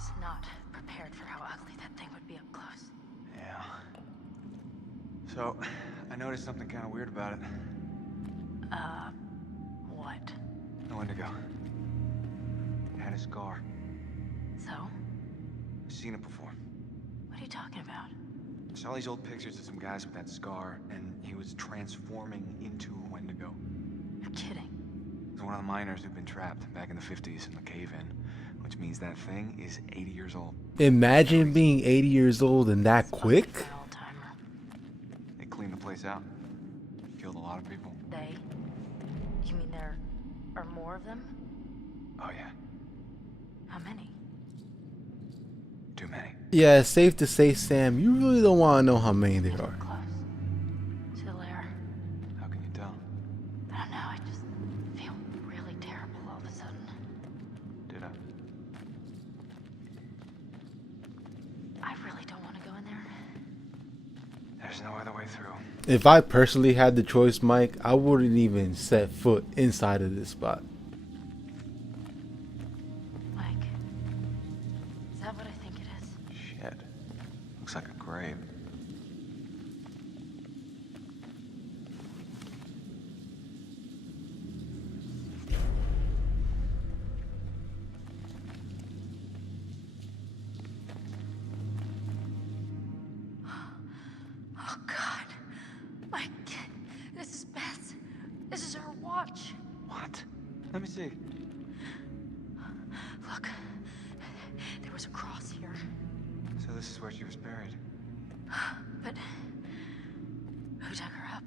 was not prepared for how ugly that thing would be up close. Yeah. So, I noticed something kind of weird about it. What? The Wendigo. It had a scar. So? I've seen it before. What are you talking about? I saw these old pictures of some guys with that scar, and he was transforming into a Wendigo. You're kidding. It was one of the miners who'd been trapped back in the 50s in the cave-in, which means that thing is 80 years old. Imagine being 80 years old and that quick. My old-timer. They cleaned the place out. Killed a lot of people. They? You mean there are more of them? Oh yeah, How many? too many. Yeah, it's safe to say, Sam, you really don't want to know how many there are. Close. To the lair. How can you tell? I don't know, I just feel really terrible all of a sudden. Did I really don't want to go in there. There's no other way through. If I personally had the choice, Mike, I wouldn't even set foot inside of this spot. Mike, is that what I think it is? Shit. Looks like a grave. Oh God, Mike, this is Beth. This is her watch. What? Let me see. Look, there was a cross here. So this is where she was buried. But who dug her up?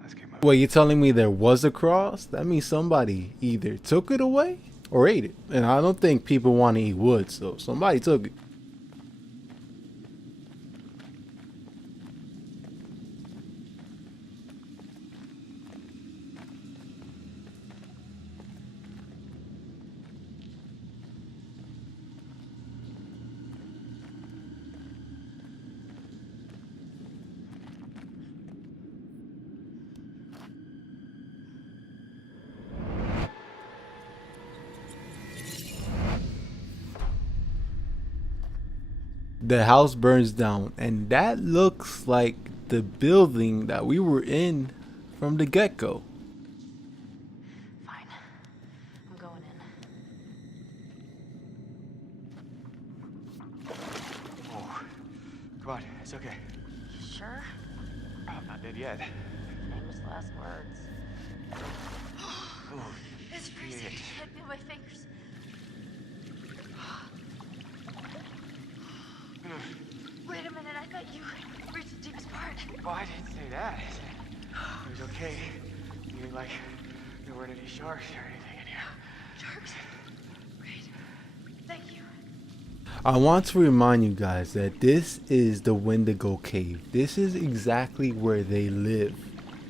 Let's get moving. Wait, you telling me there was a cross? That means somebody either took it away or ate it. And I don't think people want to eat wood, so somebody took it. The house burns down, and that looks like the building that we were in from the get-go. Fine, I'm going in. Oh, come on, it's okay. You sure? I'm not dead yet. Famous last words. Oh, It's freezing. shit. I can't feel my fingers. Wait a minute, I thought you reached the deepest part. Oh, I didn't say that. It was okay. You mean like there weren't any sharks or anything in here? Sharks? Great. Thank you. I want to remind you guys that this is the Wendigo cave. This is exactly where they live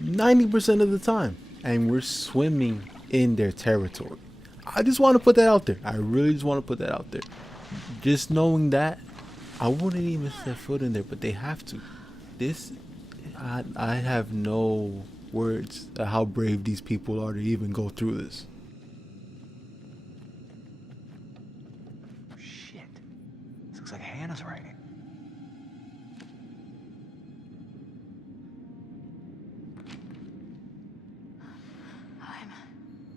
90% of the time, and we're swimming in their territory. I just want to put that out there. I really just want to put that out there. Just knowing that, I wouldn't even set foot in there, but they have to. I have no words of how brave these people are to even go through this. Shit. This looks like Hannah's writing. I'm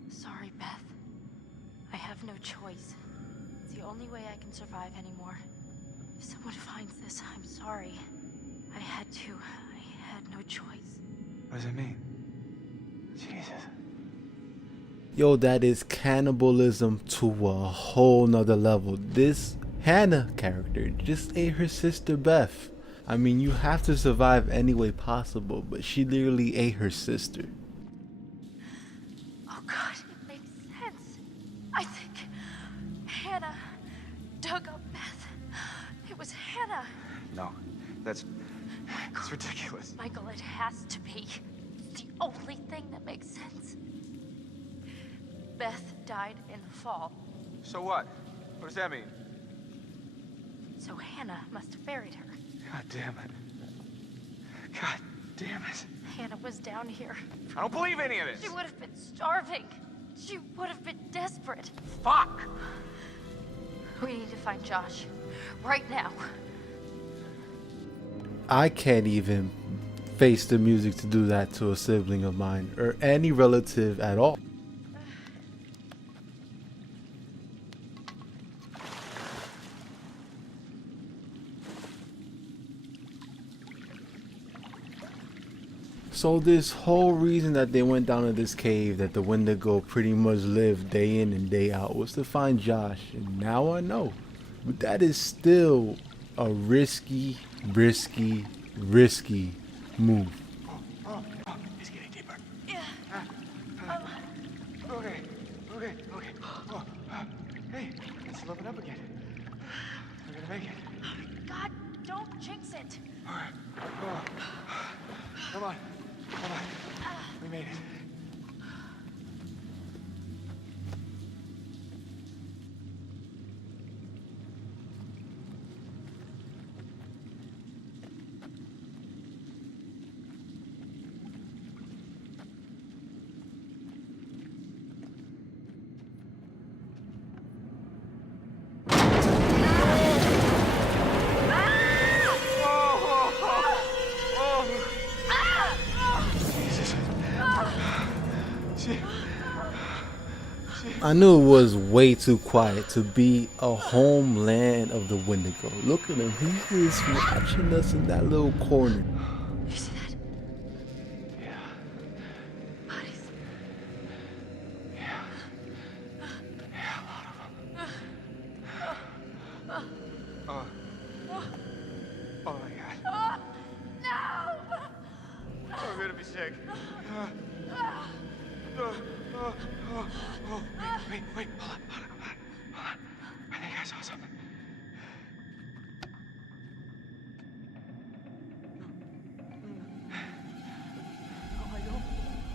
sorry, Beth. I have no choice. It's the only way I can survive anymore. If someone finds this, I'm sorry. I had to. I had no choice. What does it mean? Jesus. Yo, that is cannibalism to a whole nother level. This Hannah character just ate her sister Beth. I mean, you have to survive any way possible, but she literally ate her sister. Oh God, it makes sense. I think Hannah dug up Beth. It was Hannah. No, that's ridiculous. Michael, it has to be. It's the only thing that makes sense. Beth died in the fall, So what? What does that mean? so Hannah must have buried her. God damn it. God damn it. Hannah was down here. I don't believe any of this. She would have been starving. She would have been desperate. Fuck! We need to find Josh. Right now. I can't even face the music to do that to a sibling of mine or any relative at all. So this whole reason that they went down to this cave that the Wendigo pretty much lived day in and day out was to find Josh, and now I know. But that is still a risky move. Oh, it's getting deeper. Yeah. Okay. Oh, hey, let's open up again. We're gonna make it. God, don't jinx it. All right. Oh. Come on. We made it. I knew it was way too quiet to be a homeland of the Wendigo. Look at him, he's just watching us in that little corner. You see that? Yeah. Bodies. Yeah, a lot of them. Oh my God. No! I'm gonna be sick. Wait, hold on. I think I saw something.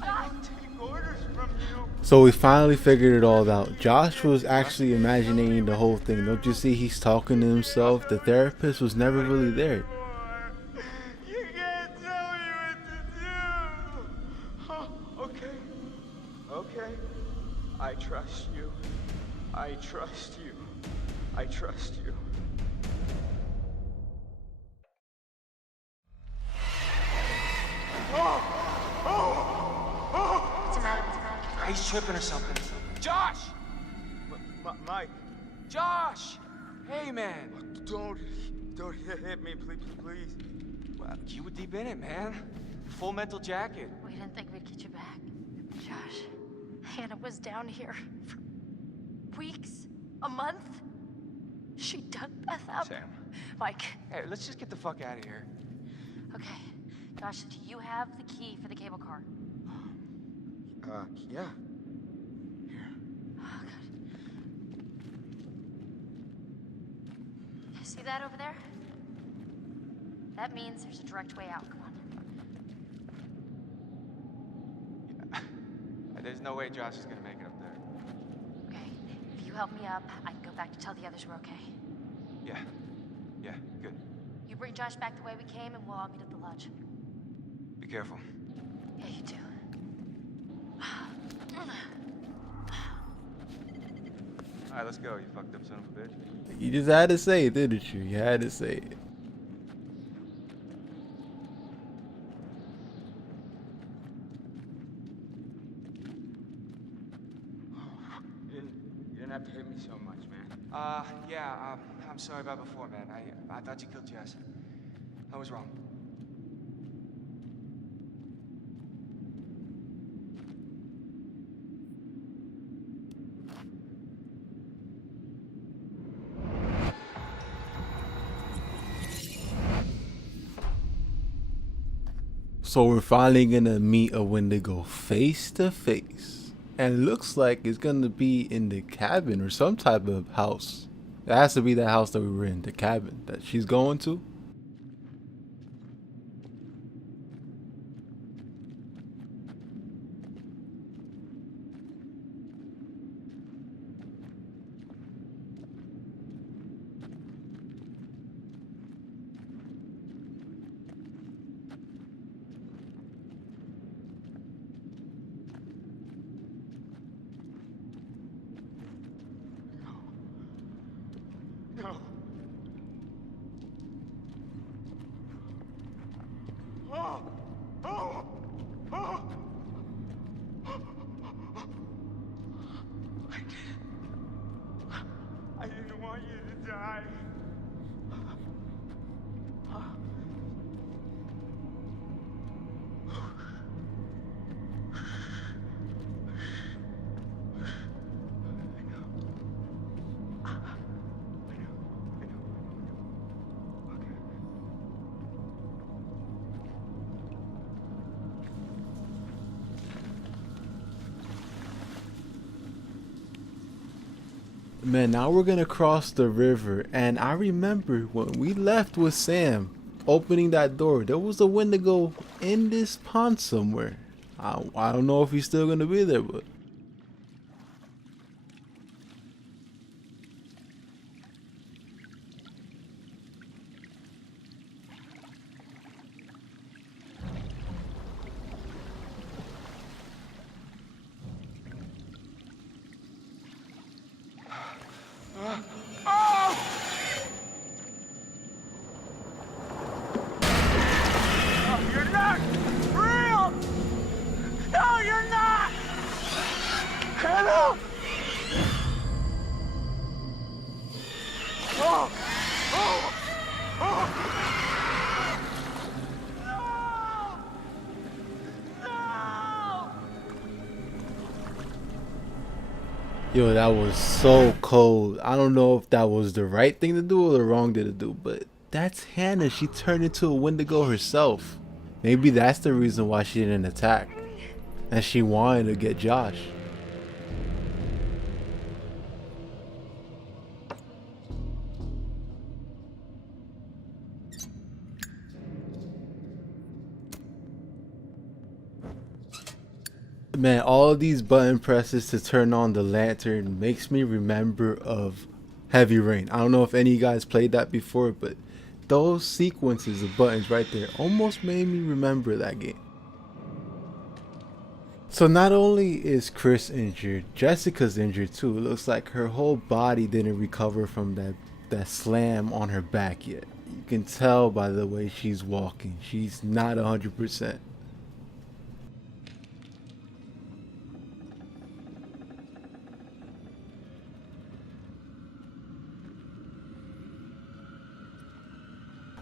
I don't take orders from you. So we finally figured it all out. Josh was actually imagining the whole thing. Don't you see he's talking to himself? The therapist was never really there. You can't tell me what to do. Okay. I trust you. I trust you. What's the matter? He's tripping or something. Josh! Mike. Josh! Hey, man. Don't hit me, please. Well, you were deep in it, man. Full mental jacket. We didn't think we'd get you back. Josh, Hannah was down here for weeks, a month. She dug Beth up. Sam. Mike. Hey, let's just get the fuck out of here. Okay. Josh, do you have the key for the cable car? Yeah. Oh, God. You see that over there? That means there's a direct way out. Come on. There's no way Josh is gonna make it up there. Okay. If you help me up, I can go back to tell the others we're okay. Yeah, good. You bring Josh back the way we came, and we'll all meet at the lodge. Be careful. Yeah, you too. All right, let's go, you fucked up son of a bitch. You just had to say it, didn't you? You had to say it. You didn't have to hit me so much, man. I'm sorry about before, man. I thought you killed Jess. I was wrong. So we're finally gonna meet a Wendigo face to face. And it looks like it's gonna be in the cabin or some type of house. It has to be that house that we were in, the cabin that she's going to. Man, now we're gonna cross the river, and I remember when we left with Sam, opening that door, there was a Wendigo in this pond somewhere. I don't know if he's still gonna be there, but You're not real! No, you're not! Hannah! Oh! Oh! Oh! No! yo, that was so cold. I don't know if that was the right thing to do or the wrong thing to do, but that's Hannah. She turned into a Wendigo herself. Maybe that's the reason why she didn't attack, and she wanted to get Josh. Man, all of these button presses to turn on the lantern makes me remember of Heavy Rain. I don't know if any of you guys played that before, but those sequences of buttons right there almost made me remember that game. So not only is Chris injured, Jessica's injured too. It looks like her whole body didn't recover from that slam on her back yet. You can tell by the way she's walking. She's not 100%.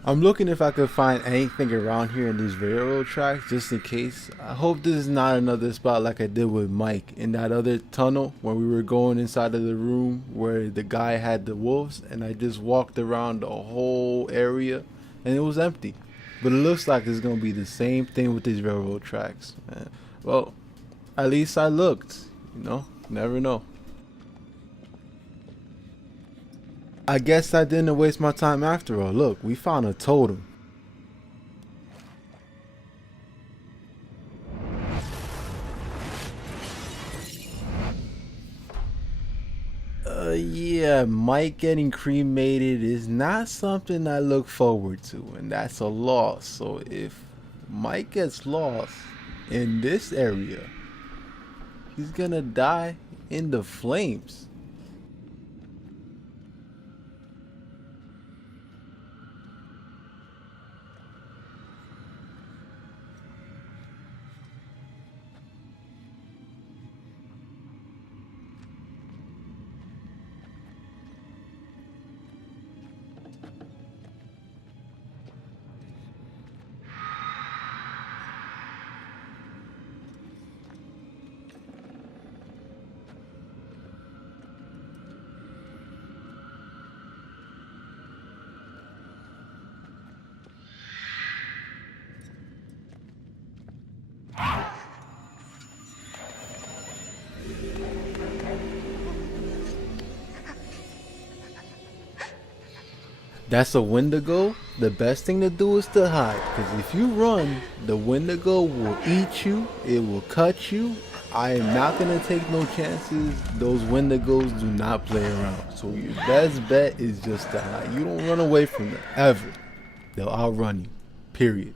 I'm looking if I could find anything around here in these railroad tracks just in case. I hope this is not another spot like I did with Mike in that other tunnel when we were going inside of the room where the guy had the wolves, and I just walked around the whole area and it was empty. But it looks like it's going to be the same thing with these railroad tracks, man. Well, at least I looked, you know, never know. I guess I didn't waste my time after all. Look, we found a totem. Yeah, Mike getting cremated is not something I look forward to, and that's a loss. So if Mike gets lost in this area, he's gonna die in the flames. That's a Wendigo. The best thing to do is to hide, because if you run, the Wendigo will eat you, it will cut you. I am not going to take no chances. Those Wendigos do not play around. So your best bet is just to hide. You don't run away from them, ever. They'll outrun you, period.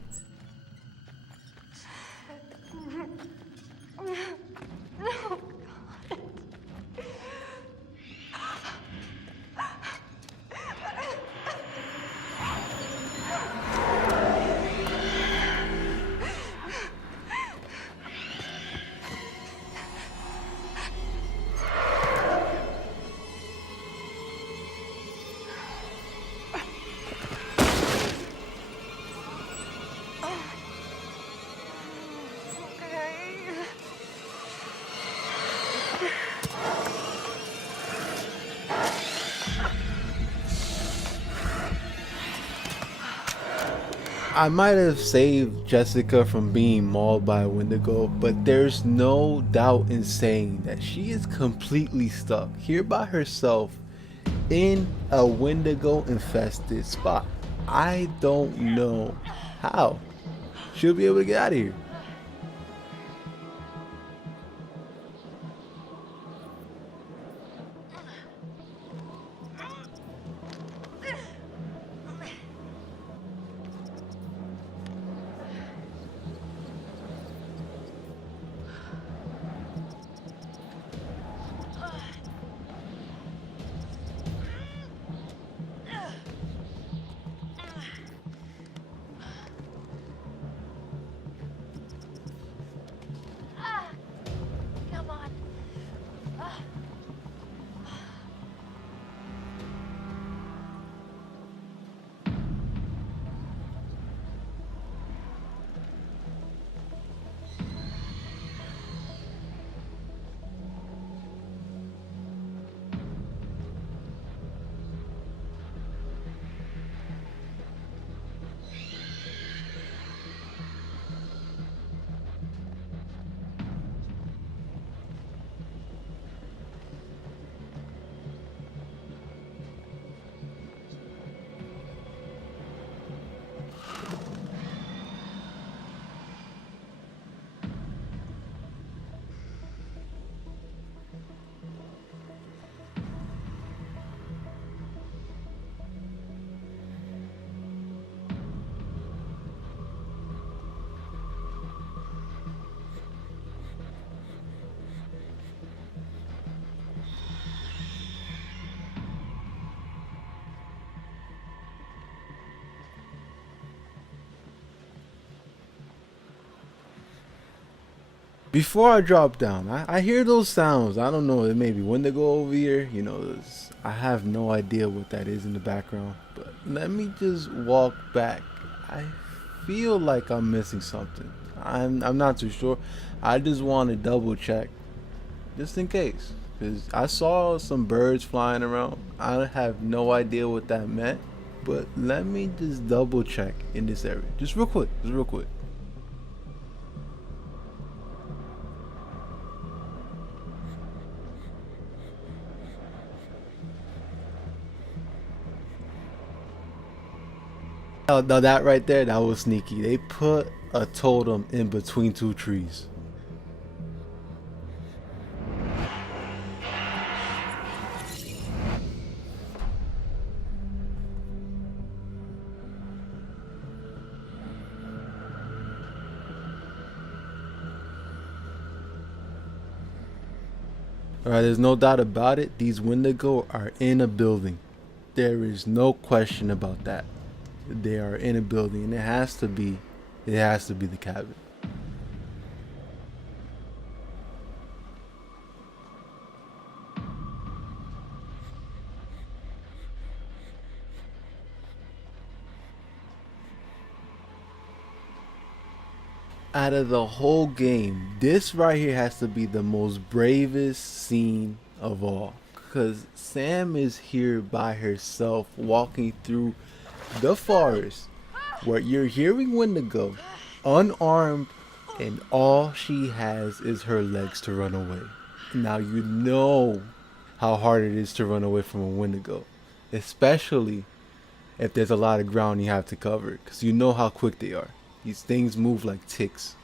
I might have saved Jessica from being mauled by a Wendigo, but there's no doubt in saying that she is completely stuck here by herself in a Wendigo infested spot. I don't know how she'll be able to get out of here. Come on. Before I drop down, I hear those sounds. I don't know, it may be Wendigo over here. You know, I have no idea what that is in the background. But let me just walk back. I feel like I'm missing something. I'm not too sure. I just want to double check, just in case, because I saw some birds flying around. I have no idea what that meant. But let me just double check in this area, just real quick, just real quick. Now that right there, that was sneaky. They put a totem in between two trees. Alright, there's no doubt about it. These Wendigo are in a building. There is no question about that. They are in a building, and it has to be the cabin. Out of the whole game, this right here has to be the most bravest scene of all, because Sam is here by herself walking through the forest where you're hearing Wendigo, unarmed, and all she has is her legs to run away. Now you know how hard it is to run away from a Wendigo, especially if there's a lot of ground you have to cover, because you know how quick they are. These things move like ticks.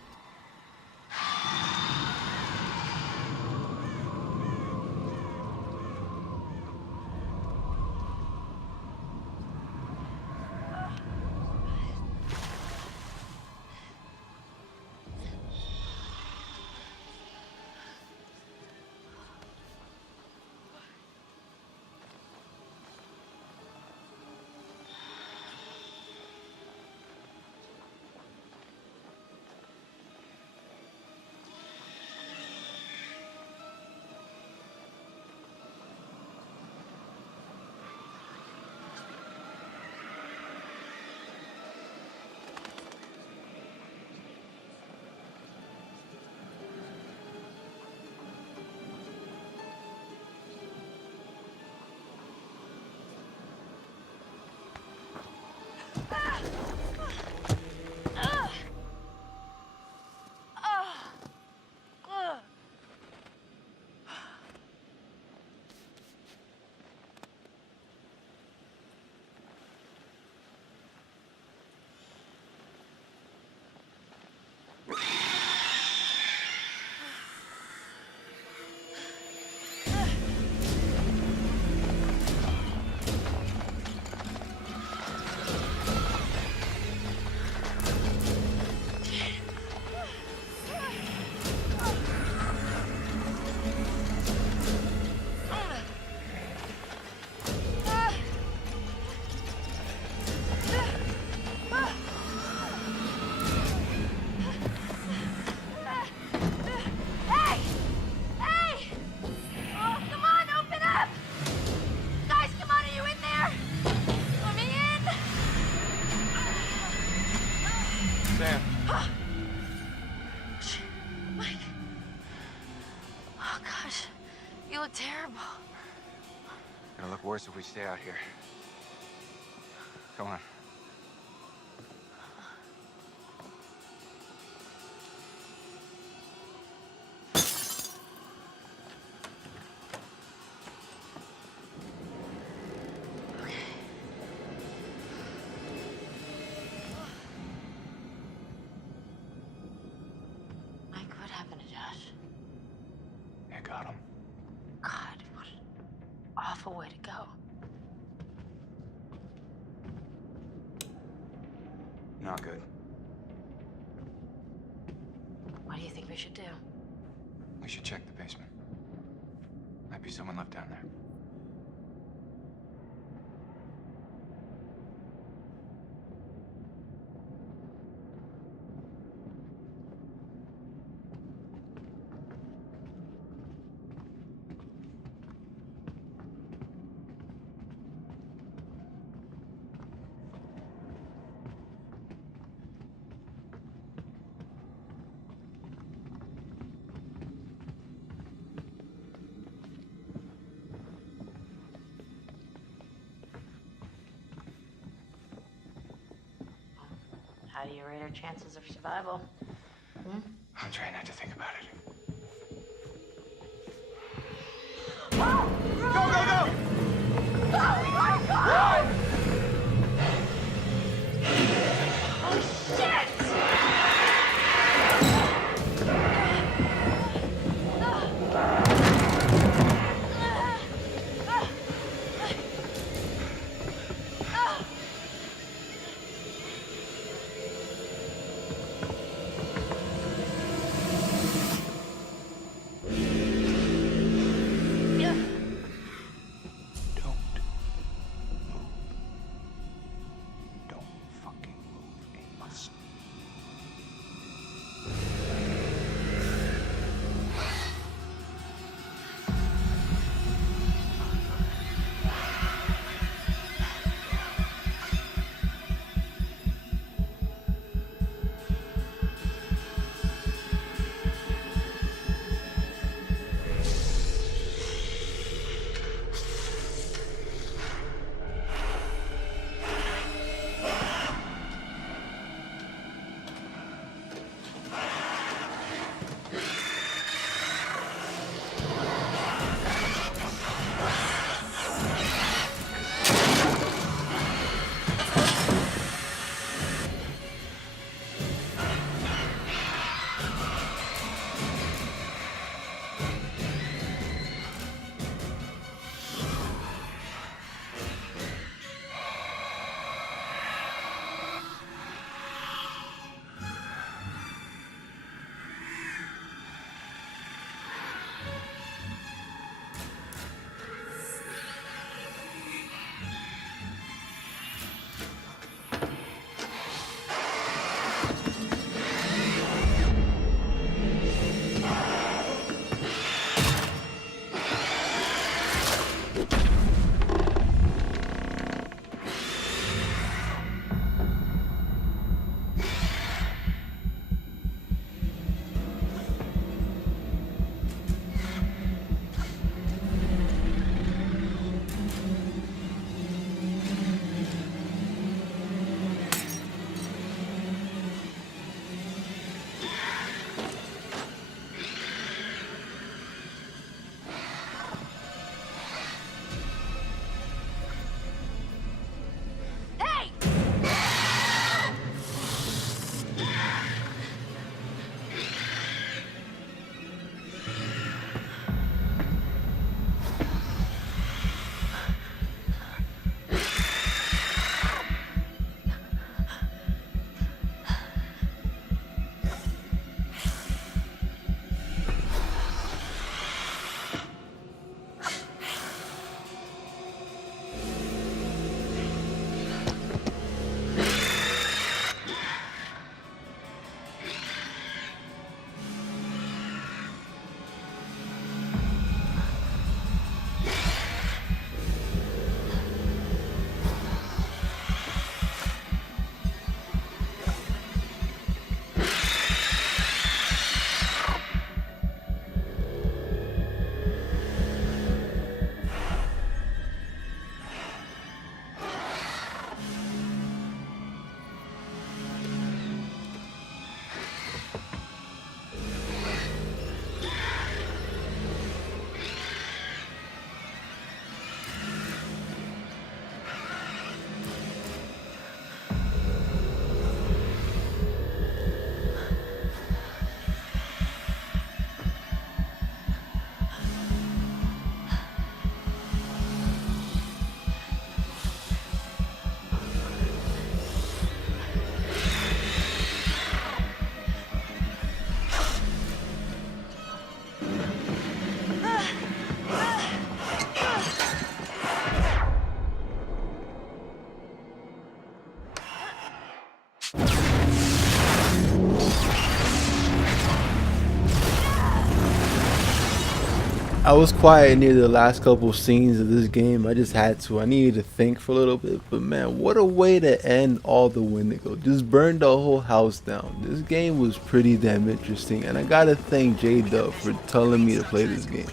look terrible. It'll look worse if we stay out here. Come on. Mike, what happened to Josh? I got him. God, what an awful way to go. Not good. What do you think we should do? We should check the basement. Might be someone left down there. How do you rate our chances of survival? Hmm? I'm trying not to think about it. Go, go, go! Go, we gotta go! Run! Oh, shit! I was quiet near the last couple scenes of this game. I just had to. I needed to think for a little bit. But man, what a way to end all the Wendigo. Just burn the whole house down. This game was pretty damn interesting. And I gotta thank J-Dub for telling me to play this game.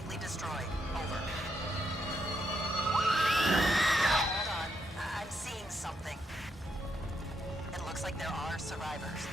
I'm seeing something. It looks like there are survivors.